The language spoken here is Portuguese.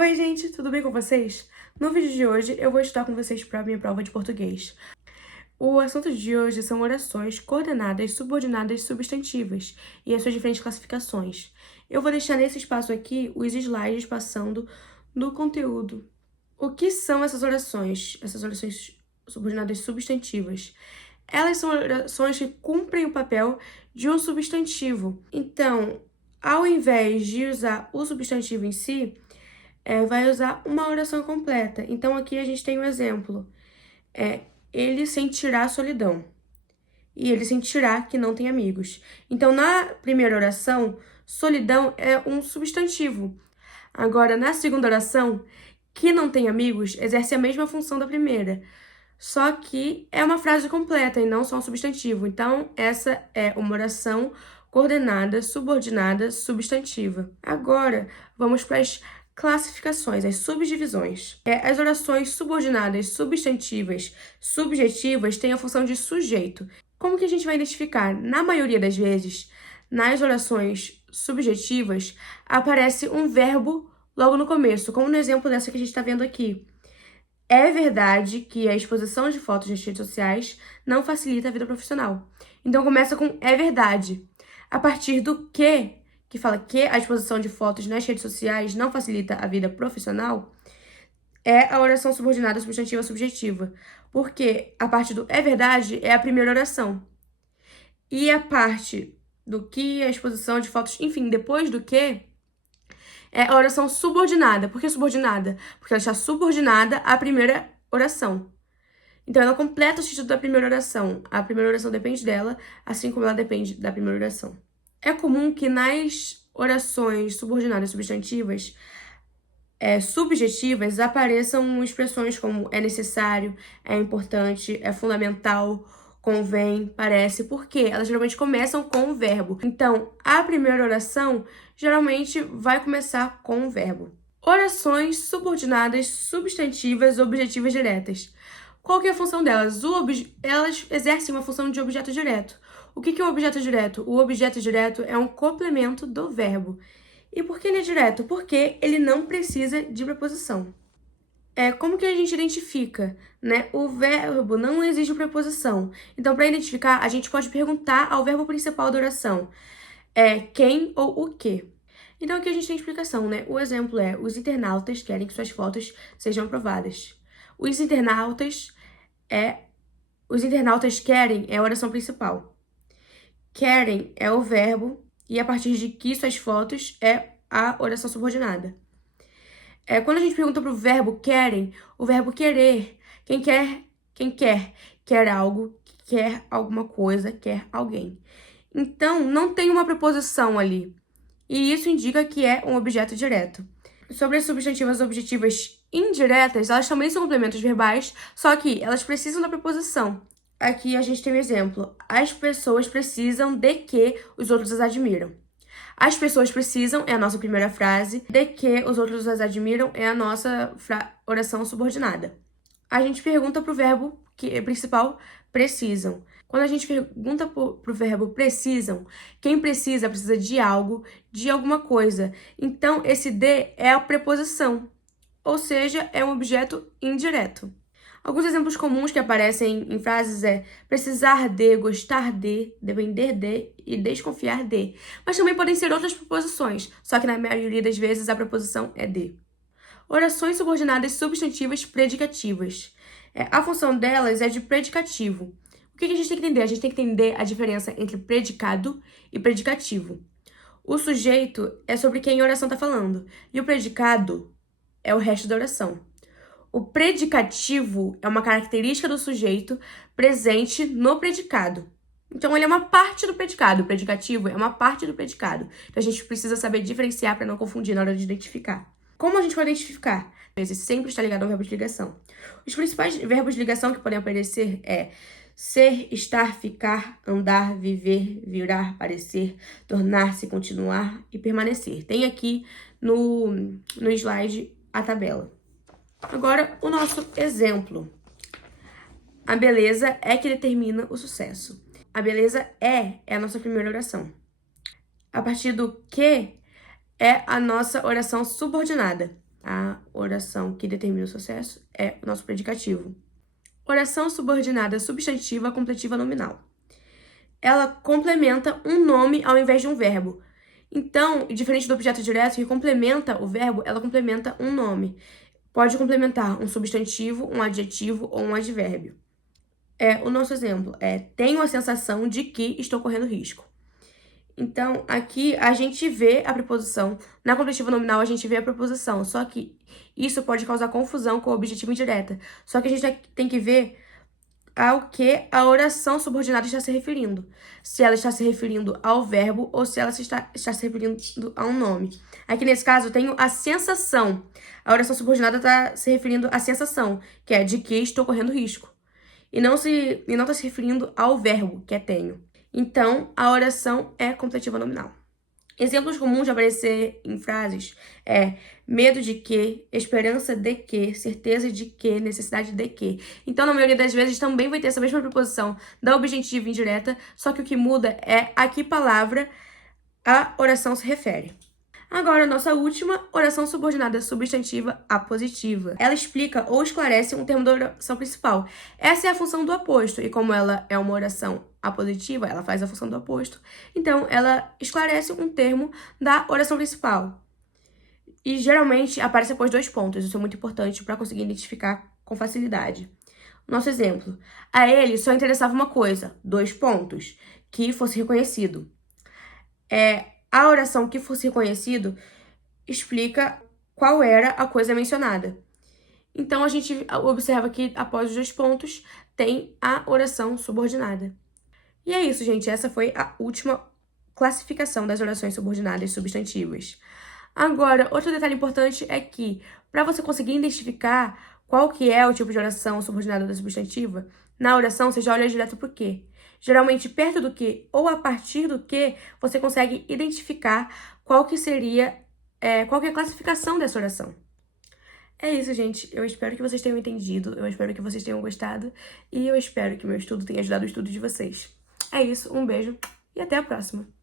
Oi, gente, tudo bem com vocês? No vídeo de hoje, eu vou estudar com vocês para a minha prova de português. O assunto de hoje são orações coordenadas, subordinadas, substantivas e as suas diferentes classificações. Eu vou deixar nesse espaço aqui os slides passando do conteúdo. O que são essas orações? Essas orações subordinadas substantivas? Elas são orações que cumprem o papel de um substantivo. Então, ao invés de usar o substantivo em si, vai usar uma oração completa. Então, aqui a gente tem um exemplo. Ele sentirá solidão. E ele sentirá que não tem amigos. Então, na primeira oração, solidão é um substantivo. Agora, na segunda oração, que não tem amigos, exerce a mesma função da primeira. Só que é uma frase completa e não só um substantivo. Então, essa é uma oração coordenada, subordinada, substantiva. Agora, vamos para as classificações, as subdivisões. As orações subordinadas, substantivas, subjetivas têm a função de sujeito. Como que a gente vai identificar? Na maioria das vezes, nas orações subjetivas, aparece um verbo logo no começo, como no exemplo dessa que a gente está vendo aqui. É verdade que a exposição de fotos nas redes sociais não facilita a vida profissional. Então começa com é verdade. A partir do que fala que a exposição de fotos nas redes sociais não facilita a vida profissional, é a oração subordinada substantiva subjetiva. Porque a parte do é verdade é a primeira oração. E a parte do que a exposição de fotos, enfim, depois do que, é a oração subordinada. Por que subordinada? Porque ela está subordinada à primeira oração. Então, ela completa o sentido da primeira oração. A primeira oração depende dela, assim como ela depende da primeira oração. É comum que nas orações subordinadas substantivas subjetivas apareçam expressões como é necessário, é importante, é fundamental, convém, parece, porque elas geralmente começam com o verbo. Então, a primeira oração geralmente vai começar com o verbo. Orações subordinadas substantivas objetivas diretas. Qual que é a função delas? Elas exercem uma função de objeto direto. O que é o objeto direto? O objeto direto é um complemento do verbo. E por que ele é direto? Porque ele não precisa de preposição. Como que a gente identifica, né? O verbo não exige preposição. Então, para identificar, a gente pode perguntar ao verbo principal da oração. Quem ou o que. Então, aqui a gente tem explicação, né? O exemplo é: os internautas querem que suas fotos sejam aprovadas. Os internautas querem é a oração principal. Querem é o verbo e a partir de que suas fotos é a oração subordinada. Quando a gente pergunta para o verbo querem, o verbo querer, quer algo, quer alguma coisa, quer alguém. Então, não tem uma preposição ali. E isso indica que é um objeto direto. Sobre as substantivas objetivas indiretas, elas também são complementos verbais, só que elas precisam da preposição. Aqui a gente tem um exemplo. As pessoas precisam de que os outros as admiram. As pessoas precisam é a nossa primeira frase, de que os outros as admiram é a nossa oração subordinada. A gente pergunta para o verbo principal, precisam. Quando a gente pergunta para o verbo precisam, quem precisa de algo, de alguma coisa. Então, esse de é a preposição, ou seja, é um objeto indireto. Alguns exemplos comuns que aparecem em frases é precisar de, gostar de, depender de e desconfiar de. Mas também podem ser outras preposições, só que na maioria das vezes a preposição é de. Orações subordinadas substantivas predicativas. A função delas é de predicativo. O que a gente tem que entender? A gente tem que entender a diferença entre predicado e predicativo. O sujeito é sobre quem a oração está falando, e o predicado é o resto da oração. O predicativo é uma característica do sujeito presente no predicado. Então, ele é uma parte do predicado. O predicativo é uma parte do predicado. Então, a gente precisa saber diferenciar para não confundir na hora de identificar. Como a gente vai identificar? Esse sempre está ligado ao verbo de ligação. Os principais verbos de ligação que podem aparecer é ser, estar, ficar, andar, viver, virar, parecer, tornar-se, continuar e permanecer. Tem aqui no slide a tabela. Agora, o nosso exemplo. A beleza é que determina o sucesso. A beleza é a nossa primeira oração. A partir do que é a nossa oração subordinada. A oração que determina o sucesso é o nosso predicativo. Oração subordinada substantiva completiva nominal. Ela complementa um nome ao invés de um verbo. Então, diferente do objeto direto que complementa o verbo, ela complementa um nome. Pode complementar um substantivo, um adjetivo ou um advérbio. O nosso exemplo é: tenho a sensação de que estou correndo risco. Então, aqui a gente vê a preposição. Na completiva nominal, a gente vê a preposição. Só que isso pode causar confusão com o objetivo indireta. Só que a gente tem que ver ao que a oração subordinada está se referindo. Se ela está se referindo ao verbo ou se ela está se referindo a um nome. Aqui, nesse caso, eu tenho a sensação. A oração subordinada está se referindo à sensação, que é de que estou correndo risco. E não está se referindo ao verbo, que é tenho. Então, a oração é completiva nominal. Exemplos comuns de aparecer em frases é medo de que, esperança de que, certeza de que, necessidade de que. Então, na maioria das vezes, também vai ter essa mesma preposição da objetiva indireta, só que o que muda é a que palavra a oração se refere. Agora, a nossa última, oração subordinada substantiva apositiva. Ela explica ou esclarece um termo da oração principal. Essa é a função do aposto, e como ela é uma oração apositiva, ela faz a função do aposto, então ela esclarece um termo da oração principal. E geralmente aparece após 2 pontos, isso é muito importante para conseguir identificar com facilidade. Nosso exemplo: a ele só interessava uma coisa, 2 pontos, que fosse reconhecido. A oração que fosse reconhecido explica qual era a coisa mencionada. Então, a gente observa que após os 2 pontos tem a oração subordinada. E é isso, gente. Essa foi a última classificação das orações subordinadas substantivas. Agora, outro detalhe importante é que, para você conseguir identificar qual que é o tipo de oração subordinada da substantiva, na oração você já olha direto pro que. Geralmente, perto do que ou a partir do que, você consegue identificar qual que é a classificação dessa oração. É isso, gente. Eu espero que vocês tenham entendido, eu espero que vocês tenham gostado e eu espero que meu estudo tenha ajudado o estudo de vocês. É isso, um beijo e até a próxima!